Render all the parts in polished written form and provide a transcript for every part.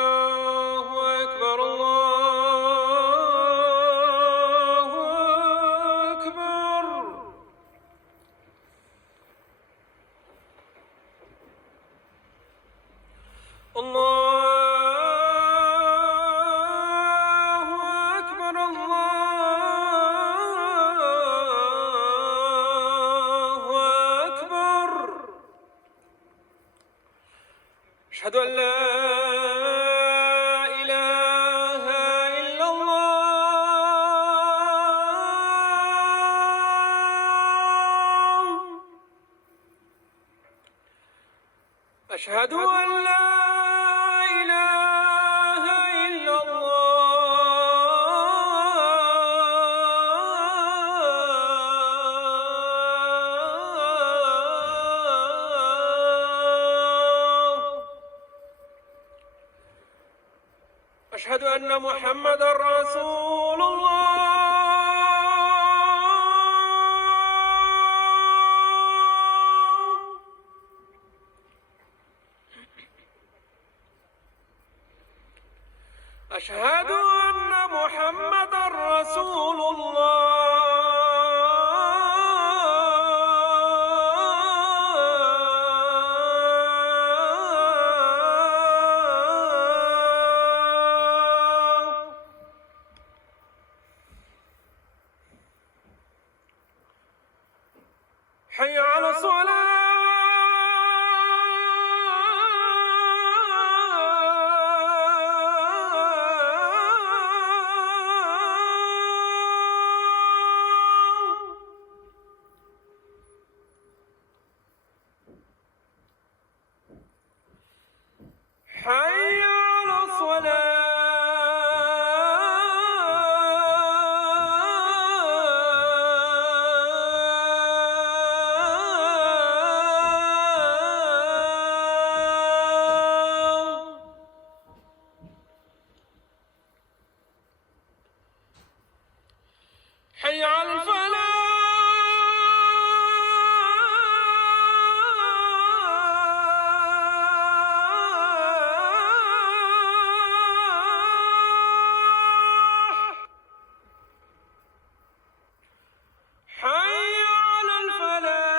الله أكبر الله أكبر. الله أكبر الله أكبر. أشهد أن لا إله إلا الله. أشهد أن لا إله إلا الله. أشهد أن محمدًا رسول الله. أشهد أن محمدًا رسول الله. حي على الصلاة. حي على الصلاة. حي على الفلاح. حي على الفلاح.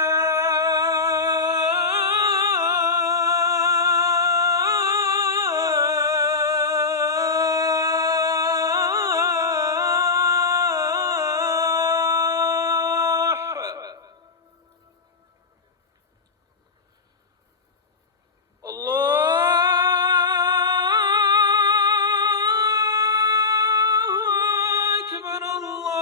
الله أكبر الله